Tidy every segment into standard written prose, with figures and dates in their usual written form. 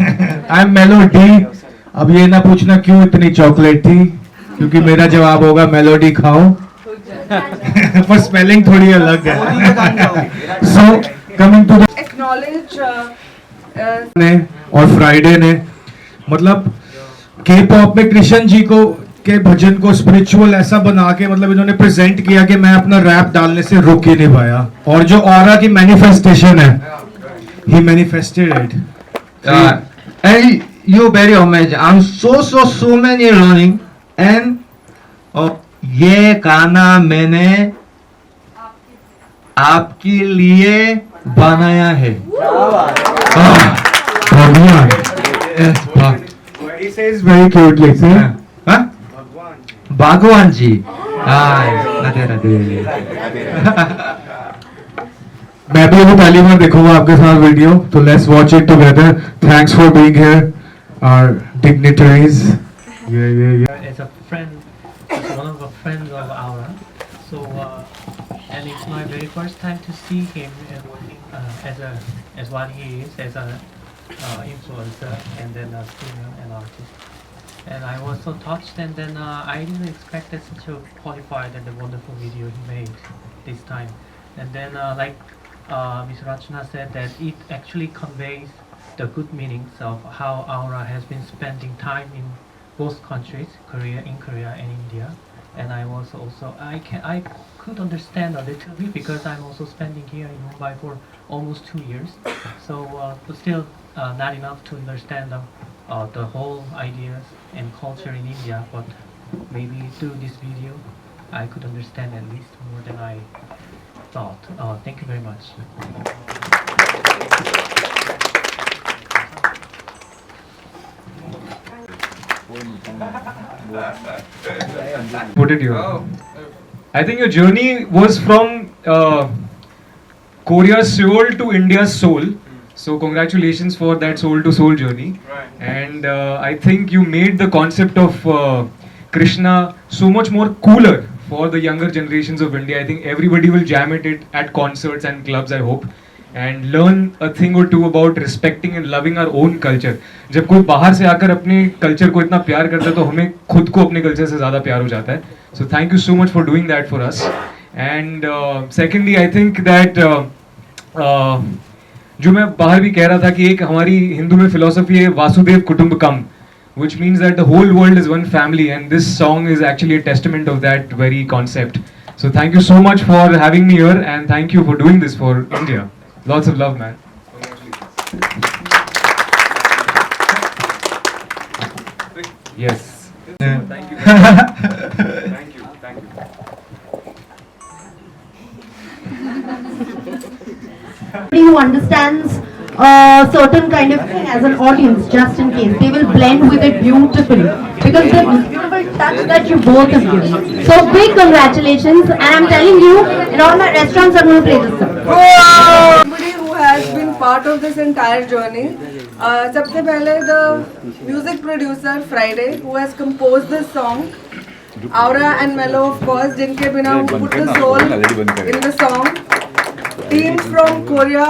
I am melody. अब ये ना पूछना क्यों इतनी चॉकलेट थी, क्योंकि मेरा जवाब होगा मेलोडी खाओ। पर स्पेलिंग थोड़ी अलग है। सो कमिंग टू एक्नॉलेज ने और फ्राइडे ने, मतलब के पॉप में कृष्ण जी को के भजन को स्पिरिचुअल ऐसा बना के मतलब इन्होंने प्रेजेंट किया कि मैं अपना रैप डालने से रुक ही नहीं पाया। और जो ऑरा की मैनिफेस्टेशन है, he manifested it. And you very amazing. I'm so many learning and ये गाना मैंने आपके लिए बनाया है। भगवान। He says very cutely, sir. हाँ? भगवान जी। राधे राधे। मैं भी अभी पहली बार देखूंगा आपके साथ वीडियो, तो let's watch it together. Thanks for being here, our dignitaries. As a friend, as one of the friends of Aura, so and it's my very first time to see him as what he is, as a influencer and then a singer and artist. And I was so touched, and then I didn't expect that such a qualified and a wonderful video he made this time. And then Ms. Rachna said that it actually conveys the good meanings of how Aura has been spending time in both countries, in Korea and India. And I was also, I could understand a little bit because I'm also spending here in Mumbai for almost 2 years. So, but still not enough to understand the whole ideas and culture in India. But maybe through this video, I could understand at least more than I thought. Thank you very much. Put it here. I think your journey was from Korea's Seoul to India's Seoul. So congratulations for that soul to soul journey. And I think you made the concept of Krishna so much more cooler for the younger generations of India. I think everybody will jam it at concerts and clubs, I hope, and learn a thing or two about respecting and loving our own culture. जब कोई बाहर से आकर अपने culture को इतना प्यार करता है तो हमें खुद को अपने कल्चर से ज़्यादा प्यार हो जाता है. So thank you so much for doing that for us. And secondly, I think that जो मैं बाहर भी कह रहा था कि एक हमारी हिंदू में फिलोसफी है Vasudev कुटुंबकम, which means that the whole world is one family, and this song is actually a testament of that very concept. So thank you so much for having me here, and thank you for doing this for India. Lots of love, man. Yes. Thank you. Thank you. Thank you. Who understands a certain kind of thing as an audience, just in case they will blend with it beautifully because the beautiful touch that you both have given. So big congratulations, and I'm telling you, in all my restaurants I'm going to play this song. Somebody who has been part of this entire journey. सबसे पहले the music producer Friday, who has composed this song. Aura and Mellow, of course, जिनके बिना who put the soul in the song. Teams from Korea,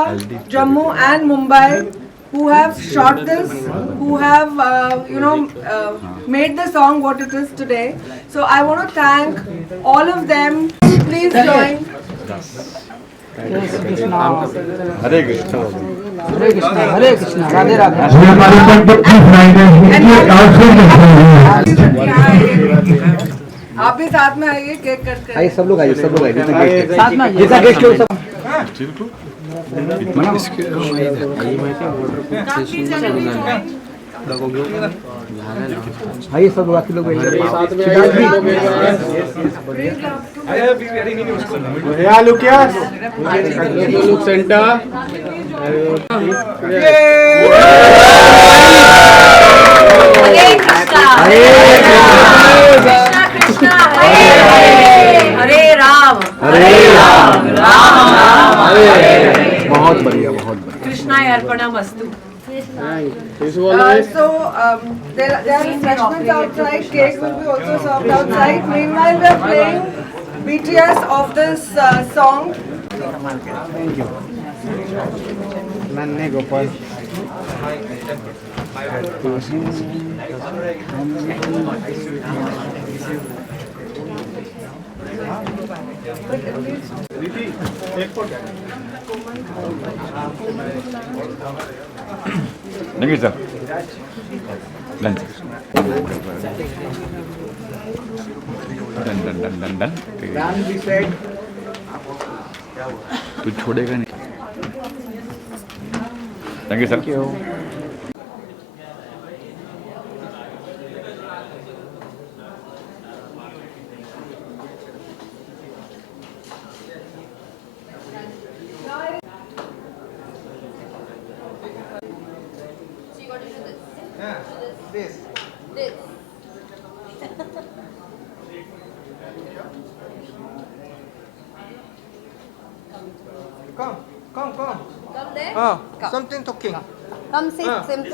Jammu and Mumbai who have shot this, who have made the song what it is today. So I want to thank all of them. Please join. Hare Krishna, Hare Krishna, Hare Krishna, Radhe Radhe. ये हमारी पंडित Friday आप भी साथ में आइए, cake cut करिए. आइए सब लोग आइए साथ में आइए. जितना गेस्ट लोग सब आइए सब बाकी लोग सेंटर हरे राम, बहुत बढ़िया बहुत बढ़िया. कृष्णाय अर्पणमस्तु. So there are refreshments outside. Cake will be also served outside. Meanwhile, we are playing BTS of this song. Thank you. Nanne Gopal. Thank you, sir. Done, sir. Done. तू छोड़ेगा नहीं. Thank you, sir. Come there. Something talking. Come say something.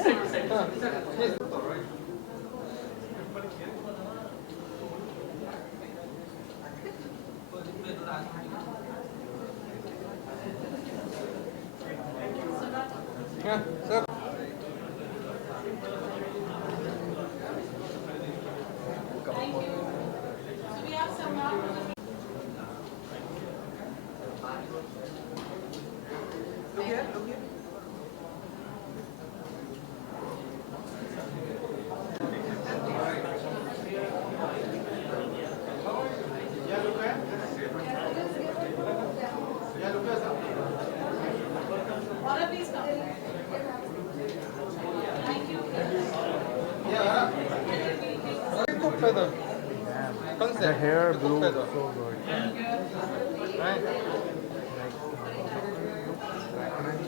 The hair blue so good.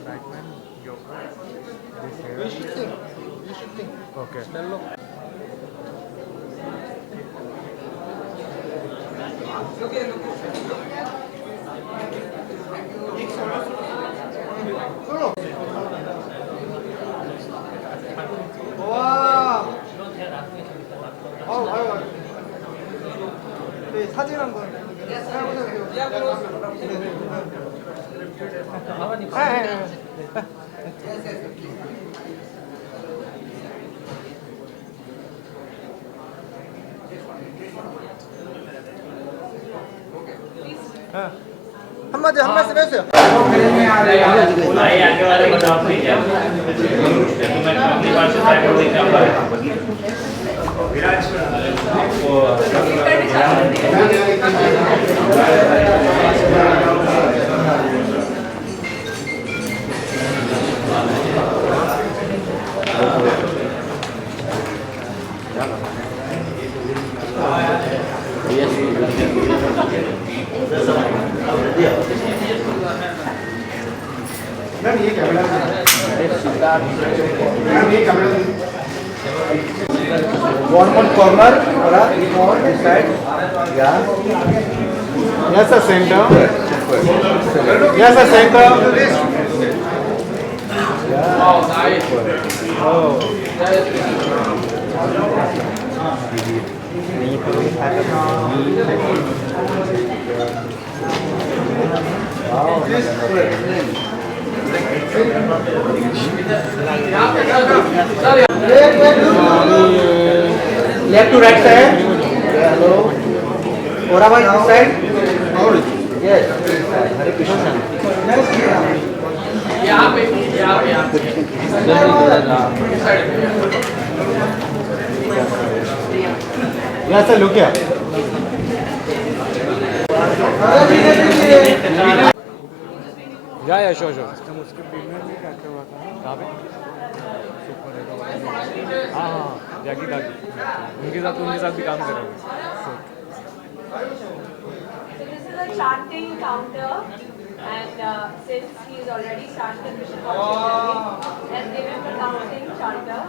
Batman, Joker. This hair. You should think. Okay. Look. 사진 한 번. 한마디 한 말씀 해주세요. One corner, or this side. Yeah. Yes, sir, center. Yes, sir, center. Oh, nice. Left to right side. Hello. What about this side? Yes. Hare Krishna. Yes, sir. Look here. Yeah, sure. हम उसके premiere में करते हुआ था कहाँ पे हाँ जैकी काकी उनके साथ भी काम कर रहे हैं So this is a chanting counter, and since he is already chanted Krishna consciously, let's give him the counting chanter.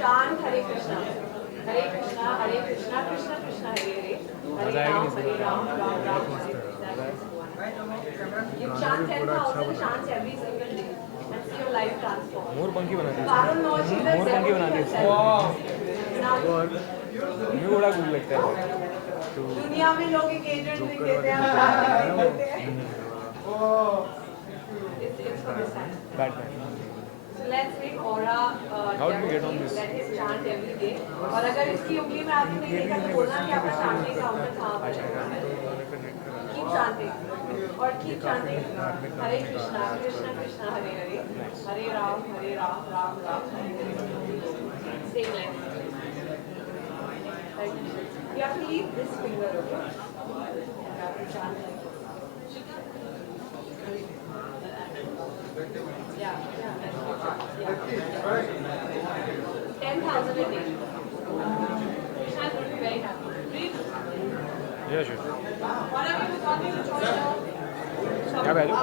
Chant Hare Krishna, Krishna Krishna, Krishna Hare Hare, Hare Ram, Ram Ram, Hare Hare. You chant 10,000 chants every single day and see your life transform. मोर पंखी बना दिया Varun knows he मोर पंखी बना दिया मुझे बड़ा cool लगता है दुनिया में लोग एक एजेंट नहीं कहते हैं It's for this time. Batman So let's make aura devotee, let him chant every day. और अगर इसकी उंगली में आपने नहीं देखा तो बोलना कि आपका chanting counter कहाँ पर है. Keep chanting. और keep chanting. Hare Krishna, Krishna Krishna, Hare Hare, Hare Ram, Ram Ram, Hare Hare. Same line. Like, you have to leave this finger, okay? You have to chant like this. Yeah. 10,000 a day. Krishna is going to be very happy. Read. Yeah, sure. Whatever you want me to join Yeah, value.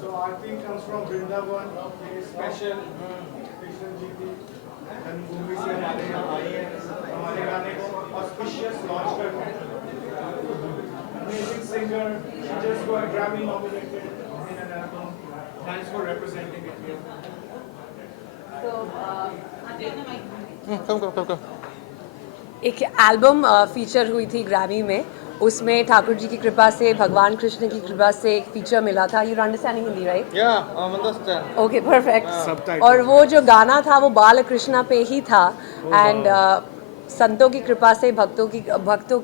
So Aarti comes from Vrindavan, special Krishna जी की जन्मभूमि से हमारे यहाँ आई है, हमारे गाने को auspicious launch करने. Amazing singer, she just got Grammy nominated in an album. Thanks for representing it here. So, Come. एक एल्बम फीचर हुई थी ग्रैमी में, उसमें ठाकुर जी की कृपा से, भगवान कृष्ण की कृपा से एक फीचर मिला था. You understanding Hindi, right? Yeah, I understand. Okay, perfect. और वो जो गाना था वो बाल कृष्णा पे ही था. एंड संतों की कृपा से, भक्तों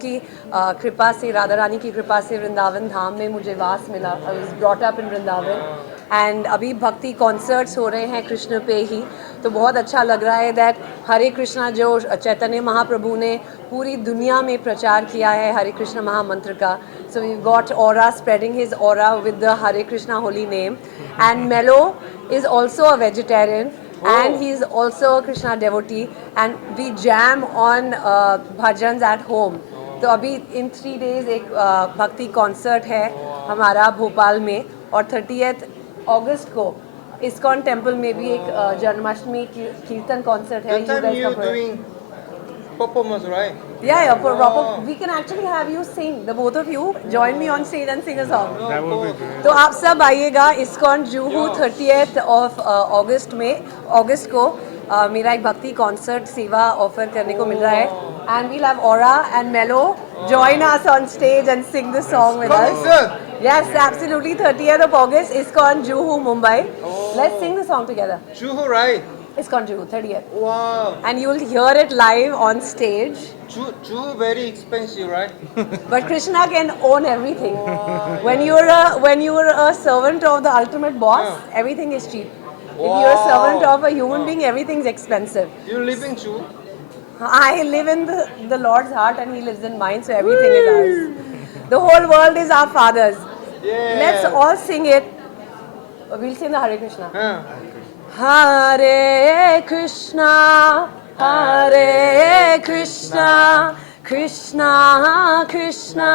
की कृपा से, राधा रानी की कृपा से वृंदावन धाम में मुझे वास मिला. I was brought up in Vrindavan. And अभी भक्ति कॉन्सर्ट्स हो रहे हैं कृष्ण पे ही, तो बहुत अच्छा लग रहा है दैट हरे कृष्णा जो चैतन्य महाप्रभु ने पूरी दुनिया में प्रचार किया है हरे कृष्ण महामंत्र का. So we got aura spreading his aura with the Hare Krishna holy name. And Mello is also a vegetarian and he is also a Krishna devotee, and we jam on bhajans at home. तो अभी in 3 days एक भक्ति concert है हमारा भोपाल में, और 30th अगस्त को ISKCON temple में भी एक जन्माष्टमी कीर्तन कॉन्सर्ट है. That time you're doing performance, right? Yeah, for proper. We can actually have you sing. The both of you join me on stage and sing a song. That would be great. तो आप सब आइएगा ISKCON Juhu 30th of अगस्त को मेरा एक भक्ति concert सेवा offer करने को मिल रहा है. And we'll have aura and mellow join us on stage and sing the song with us. Yes, absolutely. 30th of August, ISKCON Juhu, Mumbai. Let's sing the song together. Juhu, right? ISKCON Juhu, 30th. Wow. And you'll hear it live on stage. Juhu very expensive, right? But Krishna can own everything. When you're a servant of the ultimate boss, everything is cheap. If you're a servant of a human being, everything's expensive. You live in Juhu? I live in the Lord's heart and He lives in mine, so everything is ours. The whole world is our Father's. Yeah. Let's all sing it. We'll sing the Hare Krishna. Hare Krishna, Hare Krishna, Krishna Krishna,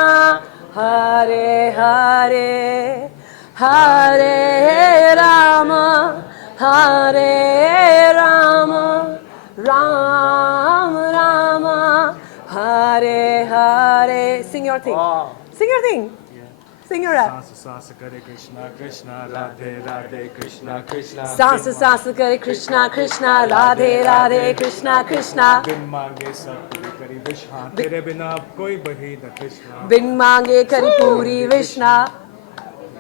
Hare Hare, Hare Rama, Hare Rama, Ram Rama, Hare Hare. Sing your thing. Sing your thing. Sing your rap. सांस करे कृष्णा कृष्णा राधे राधे कृष्णा कृष्णा. सांस सांस करे कृष्णा कृष्णा राधे राधे कृष्णा कृष्णा. बिन मांगे सब पूरी करी विष्णा, तेरे बिना अब कोई बही न कृष्णा. बिन मांगे करी पूरी विष्णा,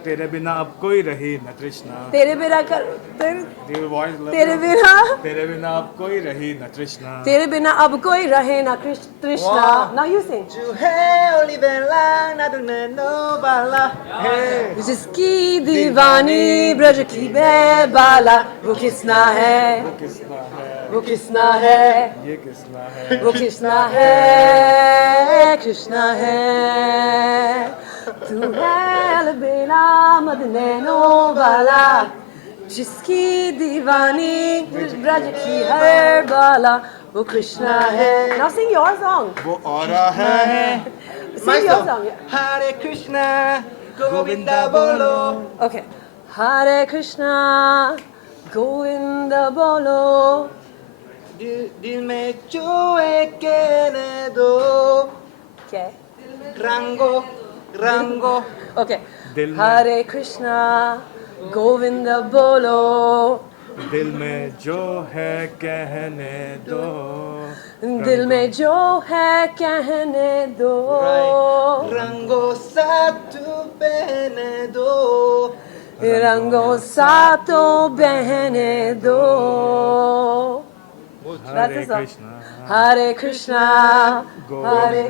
तेरे बिना अब कोई रही न तृष्णा. तेरे बिना तेरे बिना अब कोई रही न तृष्णा. तेरे बिना अब कोई रहे ना तृष्णा. Now you sing. जिसकी दीवानी ब्रज की बैबाला, वो किसना है, वो किसना है, ये किसना है, वो किसना है, कृष्णा है. तू है अलबेला मद नैनो वाला, जिसकी दीवानी ब्रज की हर बाला, वो कृष्णा है. Now sing your song. वो औरा है. Sing your song. Hare Krishna, Govinda bolo. Okay. Hare Krishna, Govinda bolo. दिल में चूहे कहने दो, Okay. रंगो. Okay. Hare Krishna, Govinda bolo. दिल में जो है कहने दो दिल में जो है कहने दो रंगों सा तू पहने दो रंगों सा तो बहने दो हरे Krishna Hare Krishna, Hare.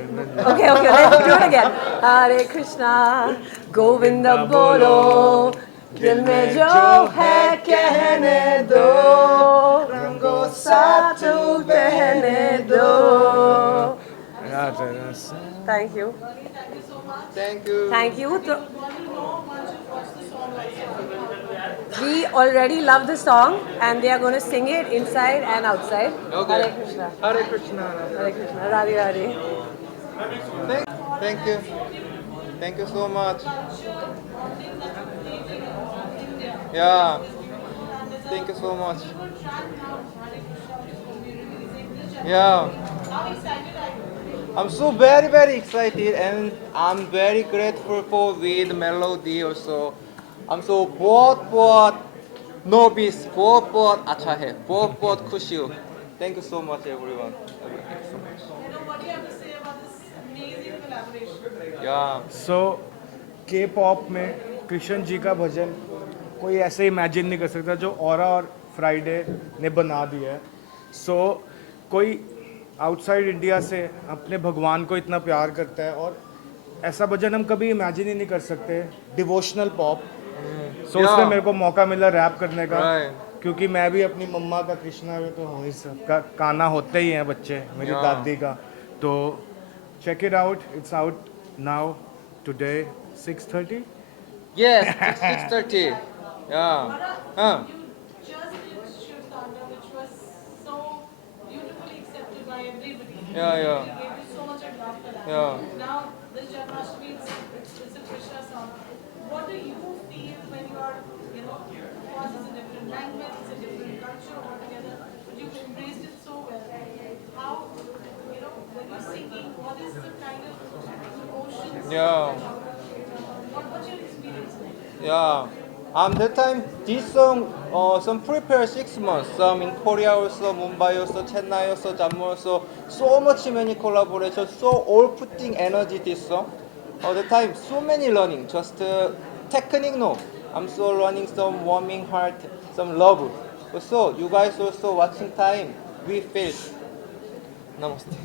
Okay, let's do it again. Hare Krishna, Govinda bolo, दिल में जो है कहने दो, रंगों सा तू बहने दो. Thank you. Thank you. Thank you. We already love the song and they are going to sing it inside and outside. Okay. Hare Krishna. Hare Krishna. Hare Krishna. Radhe Radhe. Thank you. Thank you so much. Yeah. Thank you so much. Yeah. I'm so very excited and I'm very grateful for with melody also. I'm so बहुत novice बहुत अच्छा है बहुत खुशी हूँ. Thank you so much everyone. Yeah. सो के pop में कृष्ण जी का भजन कोई ऐसे इमेजिन नहीं कर सकता जो ऑरा और फ्राइडे ने बना दिया है. सो कोई आउटसाइड इंडिया से अपने भगवान को इतना प्यार करता है और ऐसा भजन हम कभी इमेजिन ही नहीं कर सकते. Devotional pop. सो उसमें मेरे को मौका मिला रैप करने का. क्योंकि मैं भी अपनी मम्मा का कृष्णा में तो हो ही सबका गाना होते ही हैं बच्चे मेरी दादी का. तो check it out. It's out now today 6:30. Yes, 6:30. Yeah. Just did Shiv Tanda, which was so beautifully accepted by everybody. Yeah. Gave you so much of love for that. Yeah. Now this Janmashtami, it's a Krishna song. What do you feel when you are, of course it's a different language, it's a different culture altogether, but you've embraced it so well. How, when you're singing, what is the kind of emotions? Yeah. What's your experience like? Yeah. That time this song some prepare 6 months. Some in Korea also, Mumbai also, Chennai also, Jammu also. So much many collaborations. So all putting energy this song. All the time so many learning. Just technique no. I'm so learning some warming heart, some love. So you guys also watching time. We feel. Namaste.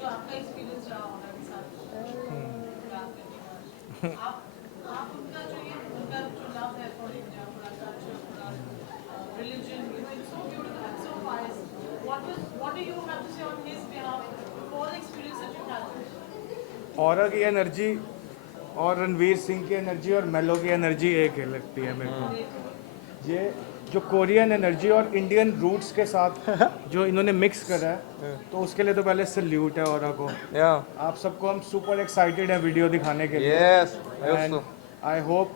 जो आपका experience रहा होगा के साथ बात करने का आप उनका जो लव है for India for our culture for religion it's so beautiful and so wise what do you have to say on his behalf for the experience that you had aura की एनर्जी और रणवीर सिंह की energy और मेलो की energy एक है लगती है मेरे को. ये जो कोरियन एनर्जी और इंडियन रूट्स के साथ जो इन्होंने मिक्स करा है तो उसके लिए तो पहले सल्यूट है ऑरा को. आप सबको हम सुपर एक्साइटेड है वीडियो दिखाने के लिए. Yes. एंड आई होप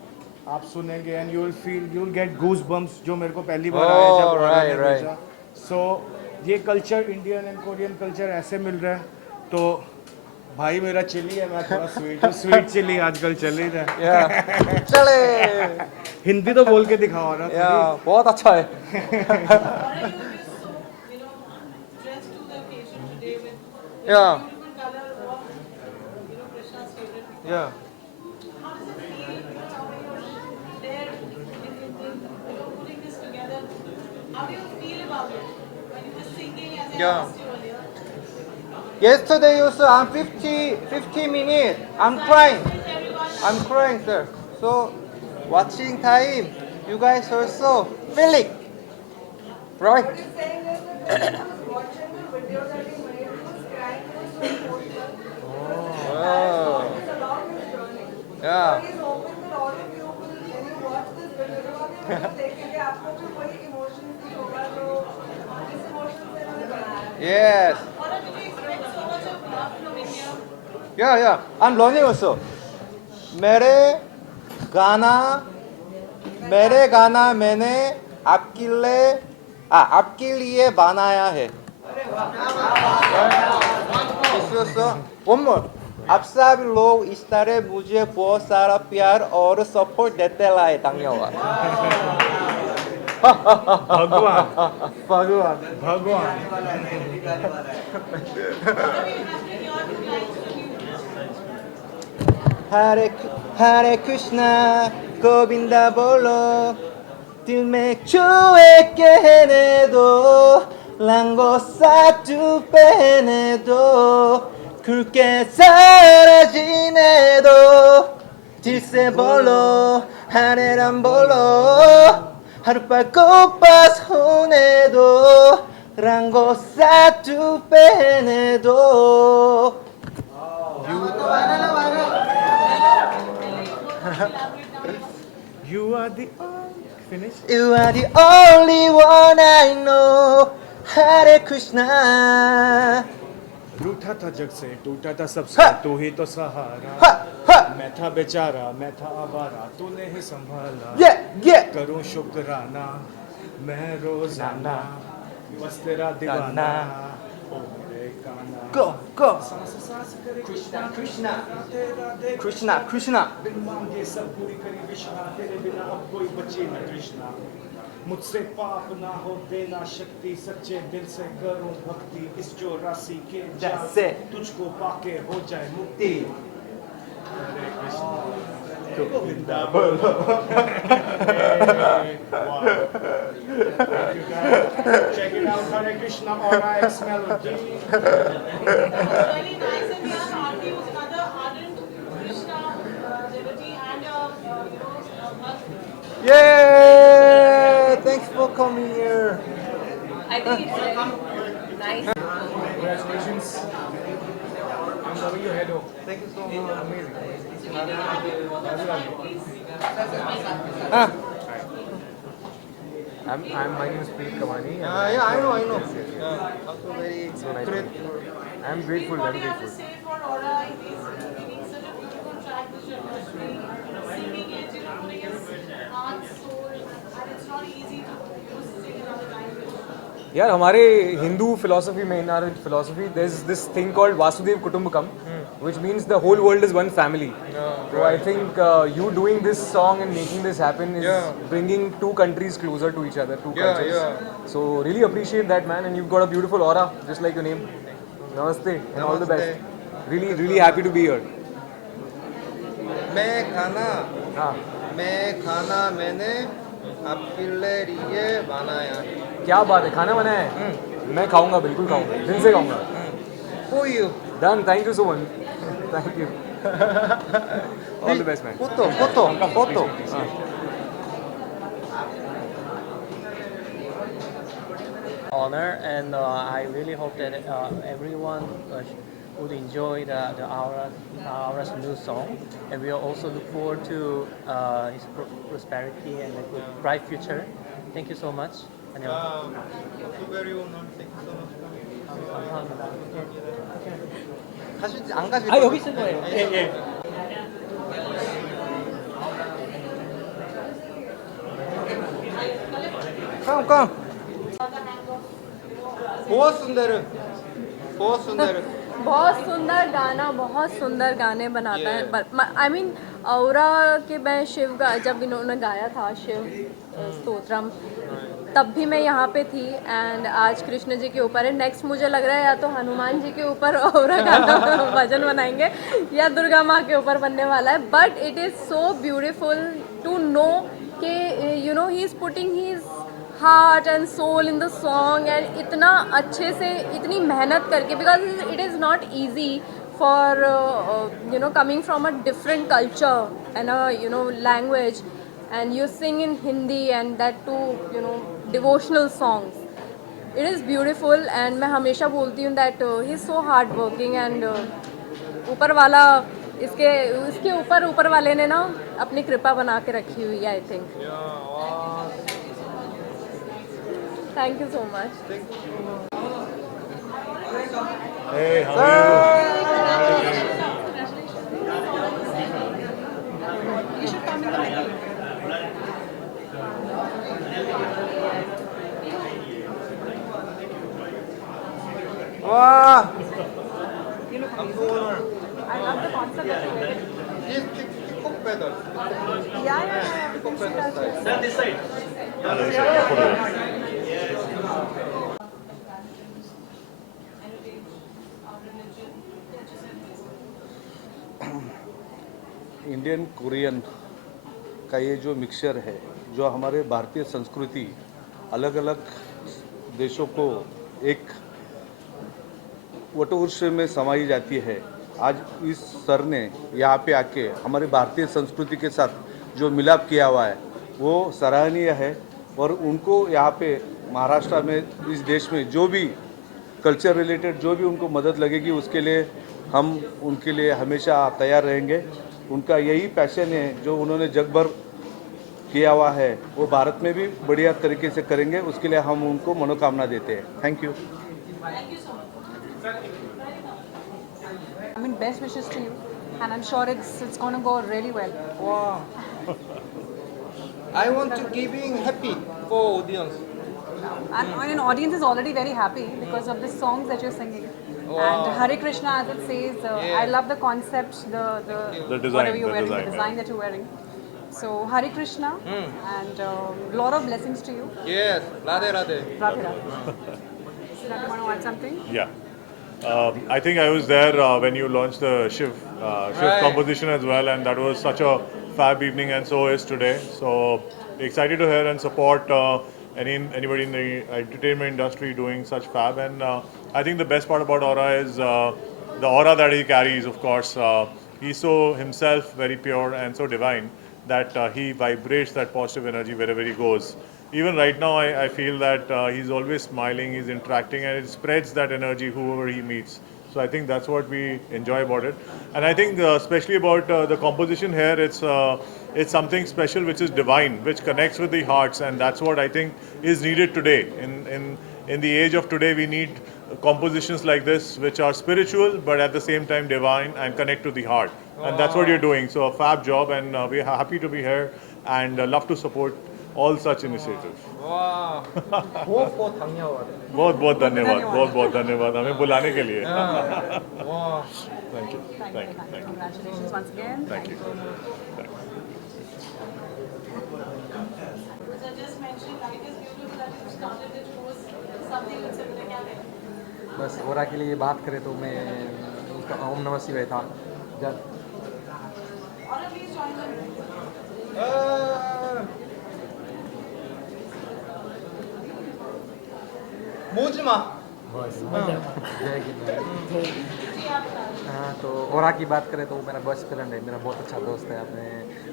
आप सुनेंगे and you will get goose bumps जो मेरे को पहली बार आया जब ऑरा ने भेजा. सो ये culture Indian and Korean culture ऐसे मिल रहा है. तो भाई मेरा चिली है, मैं थोड़ा स्वीट चिली आजकल चल ही रहा है. चले. हिंदी तो बोल के दिखाओ ना. बहुत अच्छा है. Yeah. Yeah. Yeah. Yesterday also I'm 50 minutes. I'm crying, sir. So watching time, you guys also feel it, right? What you're saying is that when I was watching the video that he made, he was crying, he was so emotional. Oh. It's about his journey. Yeah. So he's hoping that all of you will, when you watch this video, जब आप ये video देखेंगे, आपको भी वही emotion feel होगा जो जिस emotion से इन्होंने बनाया है. Yes. Yeah. I'm learning also. मेरे गाना मैंने आपके लिए बनाया है. One more. आप सब लोग इस तरह मुझे बहुत सारा प्यार और सपोर्ट देते लाए. धन्यवाद. भगवान भगवान भगवान हरे कृष्णा गोविंदा बोलो दिल में छुए कहने दो 랑고 사투 빼내도 굵게 사라지네도 질세 볼로 하늘은 볼로 하룻밤 꽃밭 손에도 랑고 사투 빼내도 You are the finish. You are the only one I know Hare Krishna रूठा था जग से टूटा था सबसे तू ही तो सहारा हा हा मैं था बेचारा मैं था आवारा तूने ही संभाला yeah yeah करूं शुक्राना मैं रोजाना बस तेरा दीवाना ओ मेरे काना go go सांस सांस करे Krishna Krishna तेरा देख Krishna Krishna बिन मांगे सब पूरी करी विश्वा तेरे बिना अब कोई बचे न कृष्णा मुझसे पाप ना हो देना शक्ति सच्चे दिल से करूं भक्ति इस जो राशि के That's it. तुझको पाके हो जाए मुक्ति हरे कृष्णा गोविंदा बोलो Check it out, Hare Krishna RX melody. Really nice, and we are Aarti, who's another ardent Krishna devotee and भक्त. yeah thanks for coming here I think it's very nice. Congratulations. I'm loving your head off. thank you so much Amazing. ah My name is Preet Kamani. yeah I know yeah also very great I'm grateful, What very do you have to grateful. say for Aura? He's giving such a beautiful track to Janmashtami, singing it, putting his heart, soul, and it's not easy to sing another language. यार हमारे Hindu philosophy में in our philosophy there is this thing called Vasudhaiva Kutumbakam which means the whole world is one family so I think you doing this song and making this happen is bringing two countries closer to each other two cultures so really appreciate that man and you got a beautiful aura just like your name namaste and all the best really happy to be here मैं खाना हाँ मैंने आपके लिए बनाया क्या बात है खाना बनाया है मैं खाऊंगा बिल्कुल खाऊंगा दिल से खाऊंगा for you done thank you so much thank you all the best man photo honor, and I really hope that everyone would enjoy the Aura's new song, and we also look forward to his prosperity and a good, bright future. Thank you so much. also very honored thank you so much 감사합니다. 가실지 안 가실 아 여기 있을 거예요. 예 예. 깜깜 보아순데르 बहुत सुंदर गाना, बहुत सुंदर गाने बनाता है. I mean औरा के मैं शिव का जब इन्होंने गाया था शिव स्तोत्रम तब भी मैं यहाँ पे थी एंड आज कृष्ण जी के ऊपर है. नेक्स्ट मुझे लग रहा है या तो हनुमान जी के ऊपर औरा गाना भजन बनाएंगे या दुर्गा माँ के ऊपर बनने वाला है. But it is so beautiful to know कि you know he is putting his heart and soul in the song and इतना अच्छे से इतनी मेहनत करके because it is not easy for you know coming from a different culture and a you know language and you sing in Hindi and that too you know devotional songs. It is beautiful and मैं हमेशा बोलती हूँ that he is so hard working and ऊपर वाला इसके ऊपर वाले ने ना अपनी कृपा बना के रखी हुई है I think. Thank you so much. Hey, how are You should come in the middle. 와 I love the concept that you made. this pick better Yeah. We can see that. better style Indian Korean का ये जो mixture है, जो हमारे भारतीय संस्कृति अलग अलग देशों को एक वटवृक्ष में समाई जाती है, आज इस सर ने यहाँ पे आके हमारे भारतीय संस्कृति के साथ जो मिलाप किया हुआ है वो सराहनीय है। और उनको यहाँ पे महाराष्ट्र में, इस देश में जो भी कल्चर रिलेटेड जो भी उनको मदद लगेगी उसके लिए हम उनके लिए हमेशा तैयार रहेंगे। उनका यही पैशन है जो उन्होंने जग भर किया हुआ है, वो भारत में भी बढ़िया तरीके से करेंगे, उसके लिए हम उनको मनोकामना देते हैं। Thank you. I mean, best wishes to you, and I'm sure it's going to go really well. Wow. I want to giving happy for audience. And I mean, audience is already very happy because of the songs that you're singing. Wow. And Hare Krishna, as it says, Yeah. I love the concept, the design, whatever you're the wearing, design, the design that you're wearing. So Hare Krishna, and lot of blessings to you. Yes, Radhe Radhe. Radhe Radhe. Siddharth, you want to add something? Yeah. I think I was there when you launched the Shiv Right. composition as well, and that was such a fab evening, and so is today. So excited to hear and support anybody in the entertainment industry doing such fab. And I think the best part about Aura is the aura that he carries. Of course, he's so himself very pure and so divine that he vibrates that positive energy wherever he goes. Even right now, I feel that he's always smiling, he's interacting, and it spreads that energy whoever he meets. So I think that's what we enjoy about it. And I think especially about the composition here, it's something special which is divine, which connects with the hearts, and that's what I think is needed today. In the age of today, we need compositions like this, which are spiritual, but at the same time divine and connect to the heart. And that's what you're doing. So a fab job, and we're happy to be here and love to support all such initiatives. Wow. बहुत बहुत धन्यवाद. बहुत बहुत धन्यवाद, बहुत बहुत धन्यवाद हमें बुलाने के लिए. Wow. Thank you. Thank you. Congratulations once again. Thank you. just mentioned life is beautiful that you started it was something with similar क्या करें? बस ओरा के लिए बात करें तो मैं उसका ओम नमः शिवाय था जब Or at least join them. Mozma. जय गिरनार. हाँ, तो ओरा की बात करें तो मेरा बेस्ट फ्रेंड है, मेरा बहुत अच्छा दोस्त है. आपने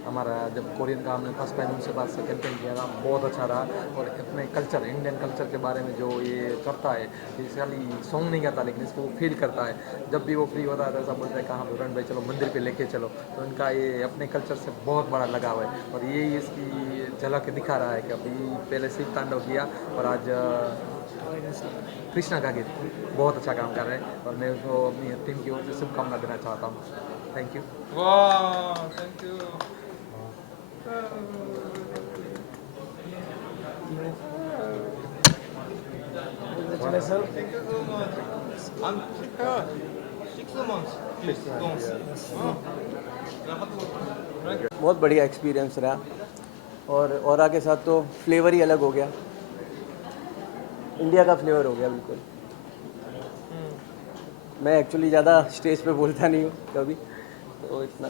हमारा जब कोरियन का हमने फर्स्ट टाइम उनसे बात से कैंपेन किया था, बहुत अच्छा रहा. और अपने कल्चर, इंडियन कल्चर के बारे में जो ये करता है, ये खाली सॉन्ग नहीं गाता लेकिन इसको फील करता है. जब भी वो फ्री होता है तो ऐसा बोलता है कहाँ पे भाई चलो मंदिर पे लेके चलो. तो इनका ये अपने कल्चर से बहुत बड़ा लगाव है और ये इसकी झलक दिखा रहा है कि अभी पहले शिव तांडव किया और आज कृष्णा का गीत बहुत अच्छा काम कर रहे हैं और मैं उसको अपनी टीम की ओर से शुभकामना देना चाहता हूँ. Thank you. Wow. Thank you. Congratulations. Thank you so much. I'm prepared. 6 months. Please don't. बहुत बढ़िया एक्सपीरियंस रहा और ओरा के साथ तो फ्लेवर ही अलग हो गया, इंडिया का फ्लेवर हो गया बिल्कुल. मैं एक्चुअली ज़्यादा स्टेज पे बोलता नहीं हूँ कभी, तो इतना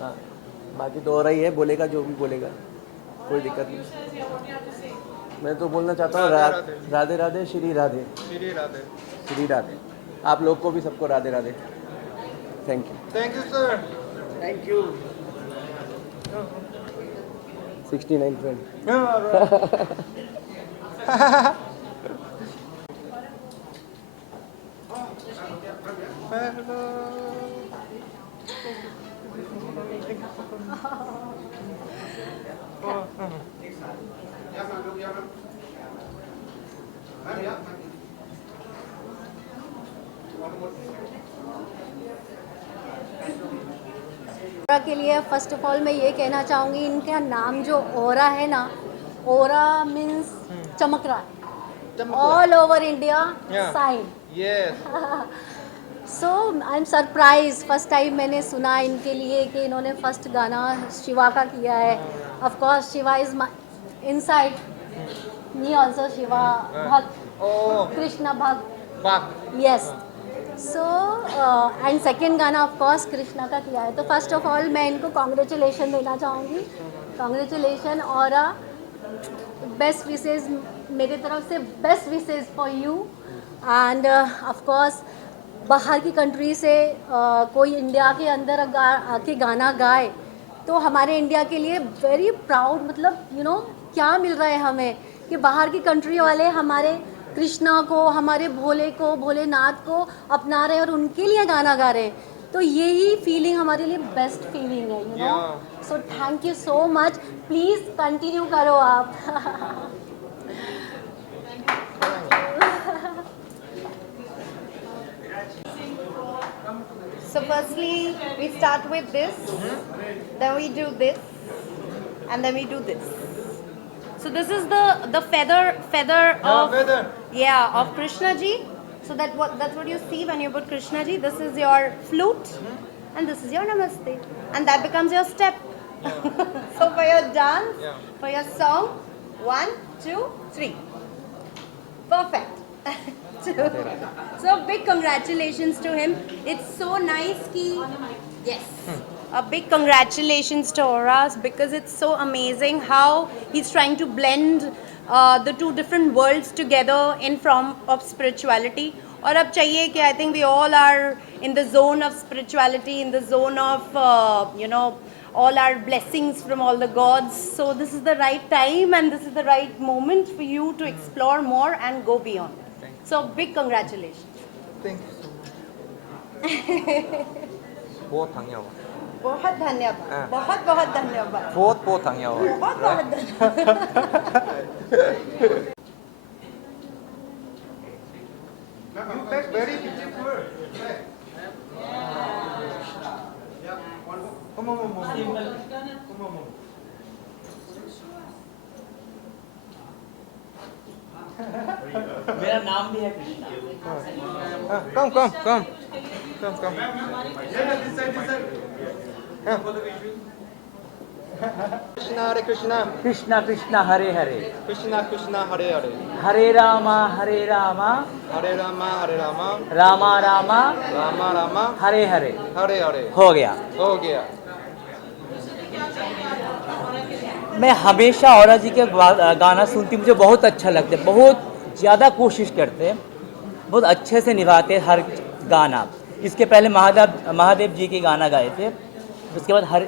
बाकी तो हो रही है, बोलेगा जो भी बोलेगा, कोई दिक्कत नहीं. मैं तो बोलना चाहता हूँ राधे राधे श्री राधे. श्री राधे. श्री राधे. आप लोग को भी सबको Radhe Radhe. Thank you. Thank you, sir. Thank you. 69 friend. Aura के लिए फर्स्ट ऑफ ऑल मैं ये कहना चाहूँगी, इनका नाम जो ओरा है ना, ओरा मीन्स चमक रहा है, all over India shine. Yes. So I am surprise, first time मैंने सुना इनके लिए कि इन्होंने फर्स्ट गाना शिवा का किया है. Of course Shiva is my inside Me also Shiva Bhakt, Krishna Bhakt. Yes. So and second गाना of course कृष्णा का किया है. तो first of all मैं इनको congratulation देना चाहूँगी. Congratulation Aura. Best wishes मेरे तरफ से best wishes for you. And of course बाहर की कंट्री से कोई इंडिया के अंदर आके गाना गाए तो हमारे इंडिया के लिए वेरी प्राउड. मतलब you know क्या मिल रहा है हमें कि बाहर की कंट्री वाले हमारे कृष्णा को, हमारे भोले को, भोलेनाथ को अपना रहे और उनके लिए गाना गा रहे. तो यही फीलिंग हमारे लिए बेस्ट फीलिंग है, you know. So thank you so much. Please continue करो आप. So firstly, we start with this, then we do this, and then we do this. So this is the feather of of Krishna ji. So that's what you see when you put Krishna ji. This is your flute, and this is your namaste, and that becomes your step. So for your dance, for your song, 1, 2, 3. Perfect. So big congratulations to him. It's so nice ki a big congratulations to Auras because it's so amazing how he's trying to blend the two different worlds together in form of spirituality. और अब चाहिए कि I think we all are in the zone of spirituality, in the zone of all our blessings from all the gods. So this is the right time and this is the right moment for you to explore more and go beyond. So big congratulations. Thank you so much. बहुत धन्यवाद. बहुत धन्यवाद. बहुत बहुत धन्यवाद. बहुत बहुत धन्यवाद. बहुत बहुत धन्यवाद. You look very beautiful. Come on. मेरा नाम भी है Krishna. Come. Krishna Hare Krishna. Krishna Krishna Hare Hare. Krishna Krishna Hare Hare. हरे रामा हरे Rama. Hare Rama Hare Rama. Rama Rama. Rama Rama. Hare Hare. Hare Hare. हो गया. मैं हमेशा औरा जी के गाना सुनती, मुझे बहुत अच्छा लगता है. बहुत ज़्यादा कोशिश करते हैं, बहुत अच्छे से निभाते हैं हर गाना. इसके पहले महादेव जी के गाना गाए थे, उसके बाद हर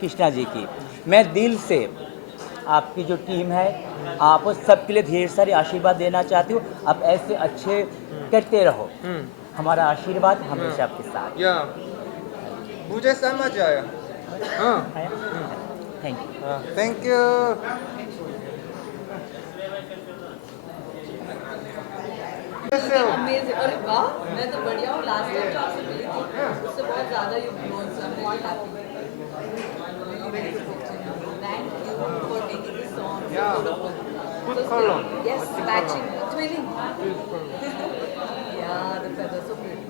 कृष्णा जी की. मैं दिल से आपकी जो टीम है, आप सबके लिए ढेर सारे आशीर्वाद देना चाहती हूँ. आप ऐसे अच्छे करते रहो. हमारा आशीर्वाद हमेशा आपके साथ. मुझे समझ आया. Thank you. Thank you. Amazing. अरे वाह, मैं तो बढ़िया हूँ. लास्ट टाइम जो आपसे मिली थी उससे बहुत ज़्यादा you grown, so I'm really happy. Thank you for making this song so beautiful. Good color. Yes, matching, twinning. Yeah, the feathers so pretty.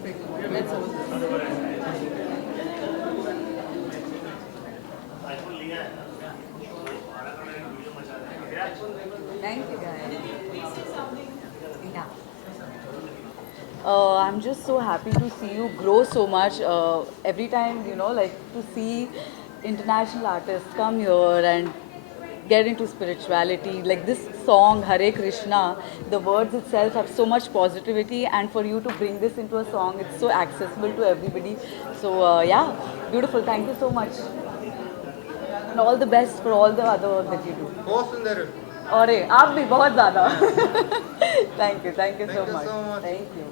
Let's hold this. Thank you guys. I'm just so happy to see you grow so much. Every time, like to see international artists come here and get into spirituality. Like this song, Hare Krishna, the words itself have so much positivity, and for you to bring this into a song, it's so accessible to everybody. So, yeah, beautiful. Thank you so much. And all the best for all the other work that you do. बहुत सुंदर. और आप भी बहुत ज़्यादा. Thank you so much. Thank you.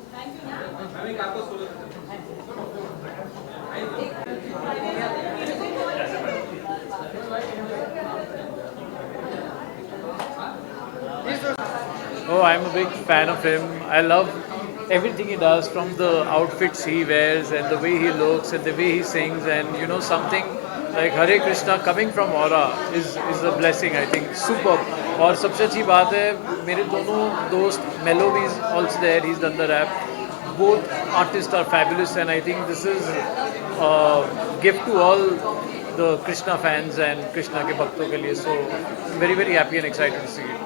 Oh, I'm a big fan of him. I love everything he does, from the outfits he wears and the way he looks and the way he sings, and something like Hare Krishna coming from Aura is a blessing, I think. Superb. और सबसे अच्छी बात है, मेरे दोनों दोस्त, Mello is also there, he's done the rap. Both artists are fabulous, and I think this is a gift to all the Krishna fans and Krishna के भक्तों के लिए. So very very happy and excited to see it.